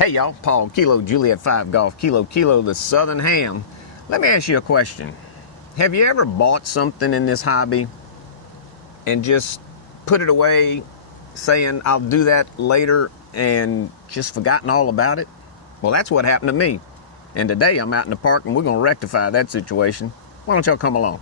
Hey y'all, Paul, Kilo, Juliet 5 Golf, Kilo, the Southern Ham. Let me ask you a question. Have you ever bought something in this hobby and just put it away saying, I'll do that later, and just forgotten all about it? Well, that's what happened to me. And today I'm out in the park and we're gonna rectify that situation. Why don't y'all come along?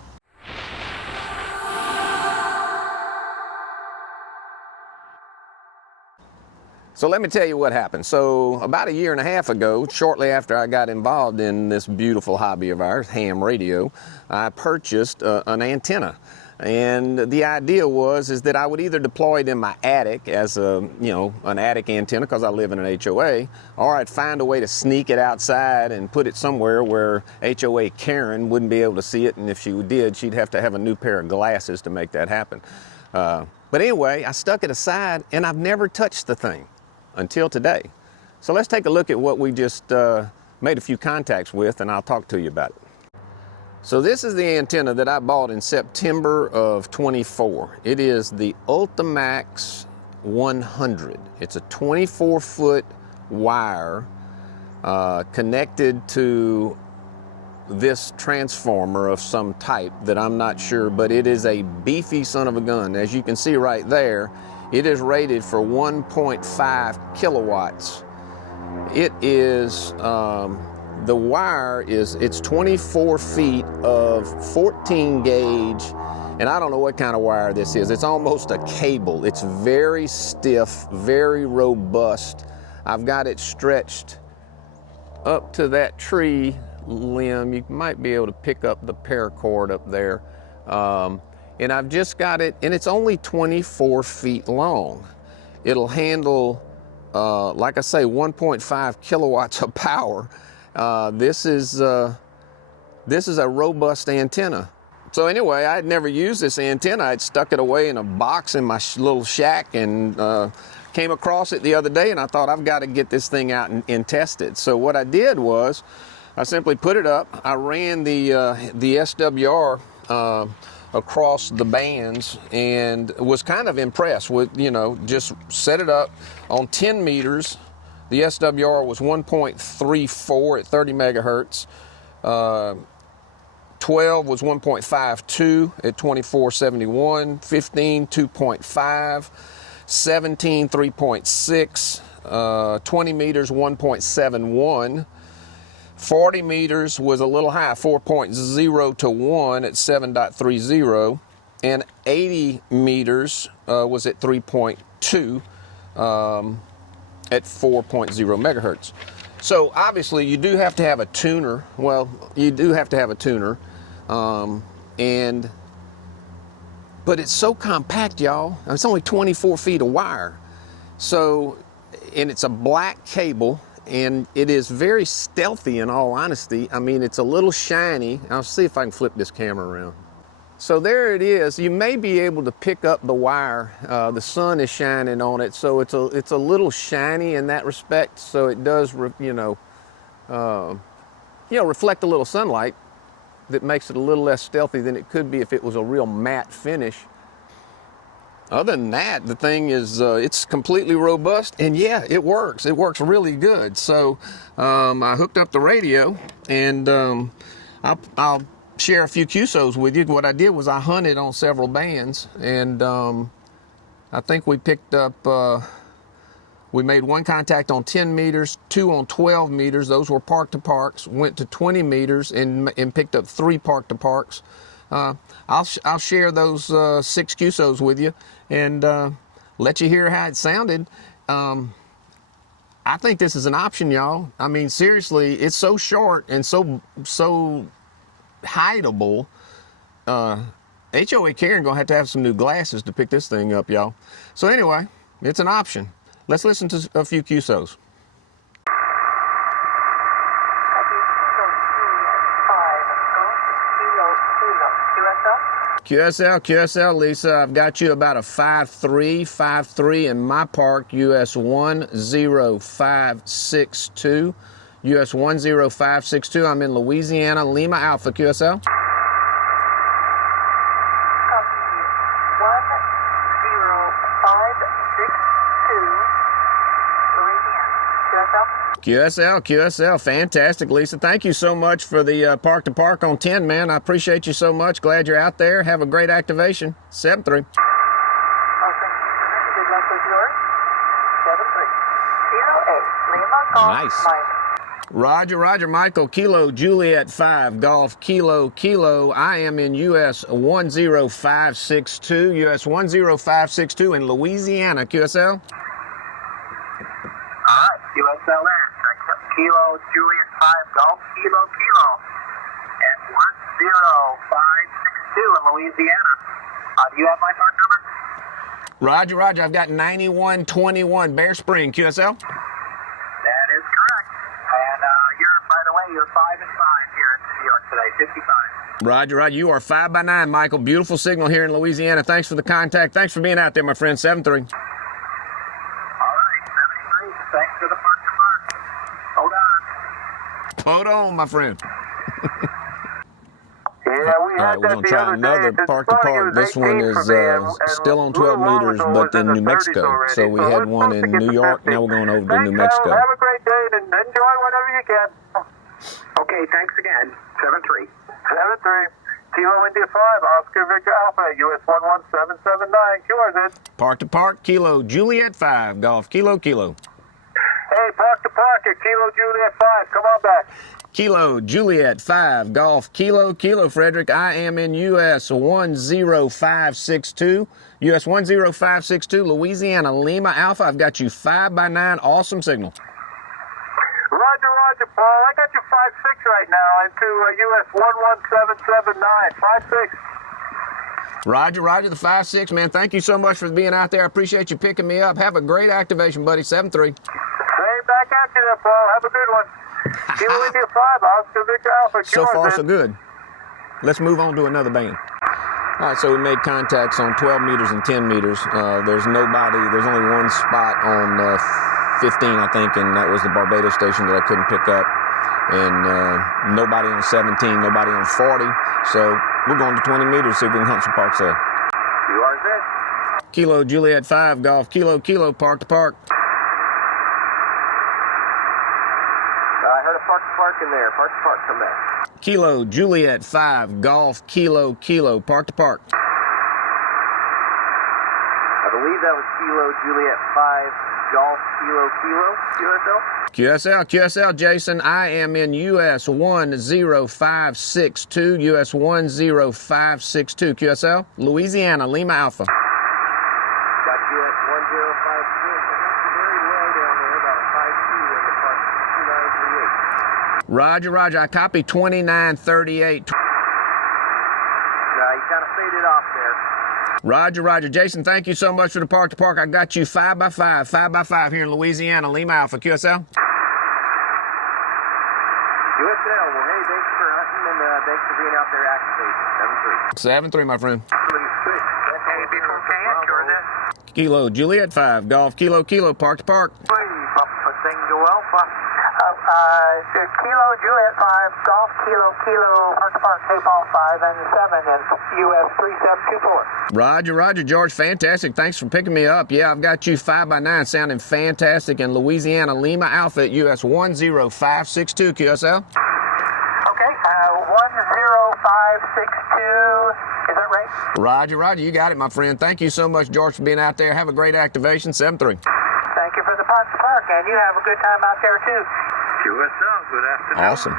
So let me tell you what happened. So about a year and a half ago, shortly after I got involved in this beautiful hobby of ours, ham radio, I purchased an antenna. And the idea is that I would either deploy it in my attic as an attic antenna because I live in an HOA, or I'd find a way to sneak it outside and put it somewhere where HOA Karen wouldn't be able to see it, and if she did, she'd have to have a new pair of glasses to make that happen. But anyway, I stuck it aside and I've never touched the thing until today. So let's take a look at what we just made a few contacts with, and I'll talk to you about it. So this is the antenna that I bought in September of 24. It is the Ultimax 100. It's a 24-foot wire connected to this transformer of some type that I'm not sure, but it is a beefy son of a gun. As you can see right there, it is rated for 1.5 kilowatts. It is, the wire is, it's 24 feet of 14 gauge, and I don't know what kind of wire this is. It's almost a cable. It's very stiff, very robust. I've got it stretched up to that tree limb. You might be able to pick up the paracord up there. And I've just got it, and it's only 24 feet long. It'll handle, like I say, 1.5 kilowatts of power. This is a robust antenna. So anyway, I'd never used this antenna. I'd stuck it away in a box in my little shack, and came across it the other day, and I thought, I've got to get this thing out and test it. So what I did was, I simply put it up. I ran the SWR across the bands and was kind of impressed with, just set it up on 10 meters. The SWR was 1.34 at 30 megahertz. 12 was 1.52 at 2471. 15, 2.5. 17, 3.6. 20 meters, 1.71. 40 meters was a little high, 4.0 to 1 at 7.30, and 80 meters was at 3.2 at 4.0 megahertz. So obviously you do have to have a tuner. Well, you do have to have a tuner, but it's so compact, y'all. It's only 24 feet of wire. So, and it's a black cable. And it is very stealthy, in all honesty. I mean, it's a little shiny. I'll see if I can flip this camera around. So there it is. You may be able to pick up the wire. The sun is shining on it, so it's a little shiny in that respect. So it does, reflect a little sunlight that makes it a little less stealthy than it could be if it was a real matte finish. Other than that, the thing is, it's completely robust, and yeah, it works. It works really good. So I hooked up the radio, and I'll share a few QSOs with you. What I did was I hunted on several bands, and I think we picked up, we made one contact on 10 meters, two on 12 meters. Those were park to parks. Went to 20 meters and picked up 3 park to parks. I'll share those 6 QSOs with you and let you hear how it sounded. I think this is an option, y'all. I mean, seriously, it's so short and so hideable. HOA Karen gonna have to have some new glasses to pick this thing up, y'all. So anyway, it's an option. Let's listen to a few QSOs. QSL, Lisa, I've got you about a 5.3 in my park, US 10562. US 10562, I'm in Louisiana, Lima Alpha, QSL. QSL, fantastic, Lisa. Thank you so much for the Park to Park on 10, man. I appreciate you so much. Glad you're out there. Have a great activation. 7-3. Nice. Roger, Michael, Kilo, Juliet 5, Golf, Kilo. I am in US 10562, US 10562 in Louisiana, QSL. All right, QSLN, Kilo, Juliet 5, Golf, Kilo, at 10562 in Louisiana. Do you have my phone number? Roger, I've got 9121 Bear Spring, QSL. That is correct. And by the way, you're 5 and 5 here in New York today, 55. Roger, you are 5 by 9, Michael. Beautiful signal here in Louisiana. Thanks for the contact. Thanks for being out there, my friend. 7-3. All right, 73. Thanks for the Park to Park. Hold on. Hold on, my friend. Yeah, All right, we're going to try another Park to Park. This one is still on 12 meters, but in New Mexico. So we had one in New York. Now we're going over to New Mexico. Have a great day and enjoy whatever you can. Okay, thanks again. 7-3. 7-3. Kilo India 5, Oscar Victor Alpha, US 11779. QRZ. Park to Park, Kilo, Juliet 5, Golf, Kilo. Hey, Park to Park at Kilo Juliet 5. Come on back. Kilo, Juliet 5, Golf, Kilo, Frederick. I am in US 10562, US 10562, Louisiana, Lima Alpha. I've got you 5 by 9, awesome signal. Roger, Paul. I got you 5-6 right now into US 11779. 5-6. Roger, the 5-6, man. Thank you so much for being out there. I appreciate you picking me up. Have a great activation, buddy. 7-3. Same back at you there, Paul. Have a good one. Kilo India 5, Oscar Victor Alpha. So far, so good. Let's move on to another band. All right, so we made contacts on 12 meters and 10 meters. There's only one spot on 15, I think, and that was the Barbados station that I couldn't pick up. And nobody on 17, nobody on 40. So we're going to 20 meters, see if we can hunt some parks there. You are set. Kilo, Juliet 5, Golf, Kilo, Park to Park. I heard a Park to Park in there. Park to Park, come back. Kilo, Juliet 5, Golf, Kilo, Park to Park. I believe that was Kilo, Juliet 5, Golf, Kilo, QSL, Jason. I am in US 10562, US 10562, QSL, Louisiana, Lima Alpha. Got US 1052. Very low down there, about a 5-2 in the Park 2938. Roger, I copy 2938. You kind of faded off there. Roger, Jason, thank you so much for the Park to Park. I got you 5 by 5 here in Louisiana, Lima Alpha, QSL. USL, well, hey, thanks for hunting and thanks for being out there activating. 7-3, my friend. Hey, Kilo, Juliet 5, Golf, Kilo, Park to Park. Tango Alpha. Kilo, Juliet 5, Golf, Kilo, Park to Park, Cape Ball 5 and 7 is US 3724. Roger, George, fantastic. Thanks for picking me up. Yeah, I've got you 5 by 9, sounding fantastic in Louisiana, Lima Alpha at US 10562, QSL. Okay, 10562, is that right? Roger, you got it, my friend. Thank you so much, George, for being out there. Have a great activation, 7-3. Thank you for the Park to Park, and you have a good time out there, too. QSL, good afternoon. Awesome.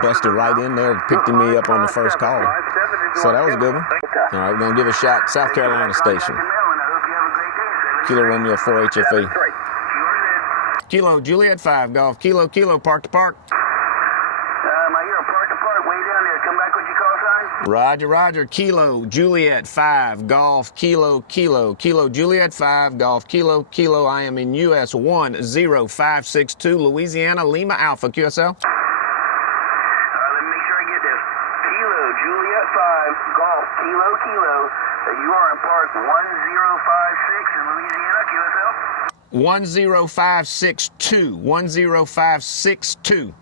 Busted right in there, picked me up on the first call. So that was a good one. All right, we're going to give a shot, South Carolina station. Kilo Romeo 4 HFE. Kilo, Juliet 5, Golf, Kilo, Park to Park. I hear a Park to Park way down there. Come back with your call sign. Roger, Kilo, Juliet 5, Golf, Kilo, Juliet 5, Golf, Kilo. I am in US 10562, Louisiana, Lima Alpha, QSL. Let me make sure I get this. Kilo, Juliet 5, Golf, Kilo. You are in Park 1056 in Louisiana, QSL. 10562, 10562.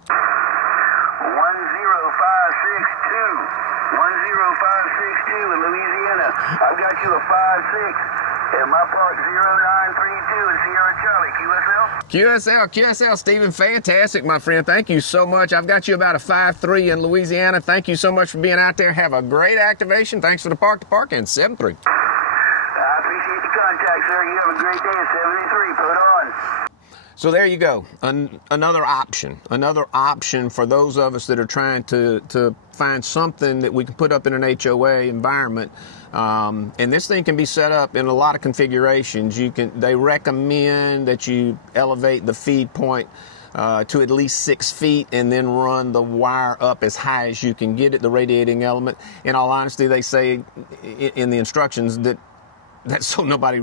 10562 in Louisiana. I've got you a 5-6. And my part 0932 is Sierra Charlie, QSL, Stephen, fantastic, my friend. Thank you so much. I've got you about a 5-3 in Louisiana. Thank you so much for being out there. Have a great activation. Thanks for the park to park and 7-3. I appreciate the contact, sir. You have a great day at 73. Put on. So there you go. Another option for those of us that are trying to find something that we can put up in an HOA environment. And this thing can be set up in a lot of configurations. They recommend that you elevate the feed point to at least 6 feet and then run the wire up as high as you can get it, the radiating element. In all honesty, they say in the instructions that that's so nobody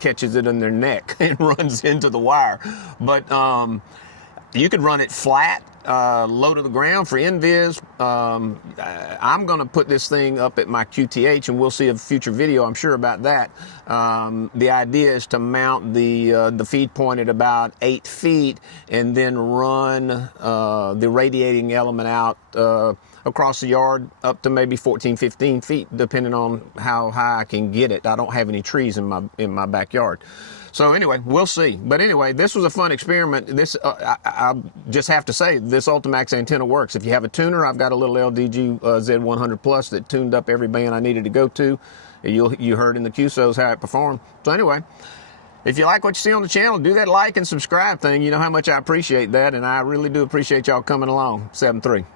catches it in their neck and runs into the wire. But you could run it flat, low to the ground for invis. I'm going to put this thing up at my QTH, and we'll see a future video, I'm sure, about that. The idea is to mount the feed point at about 8 feet and then run the radiating element out across the yard up to maybe 14, 15 feet, depending on how high I can get it. I don't have any trees in my backyard. So anyway, we'll see. But anyway, this was a fun experiment. This I just have to say, this Ultimax antenna works. If you have a tuner, I've got a little LDG Z100 Plus that tuned up every band I needed to go to. You heard in the QSOs how it performed. So anyway, if you like what you see on the channel, do that like and subscribe thing. You know how much I appreciate that, and I really do appreciate y'all coming along. 7-3.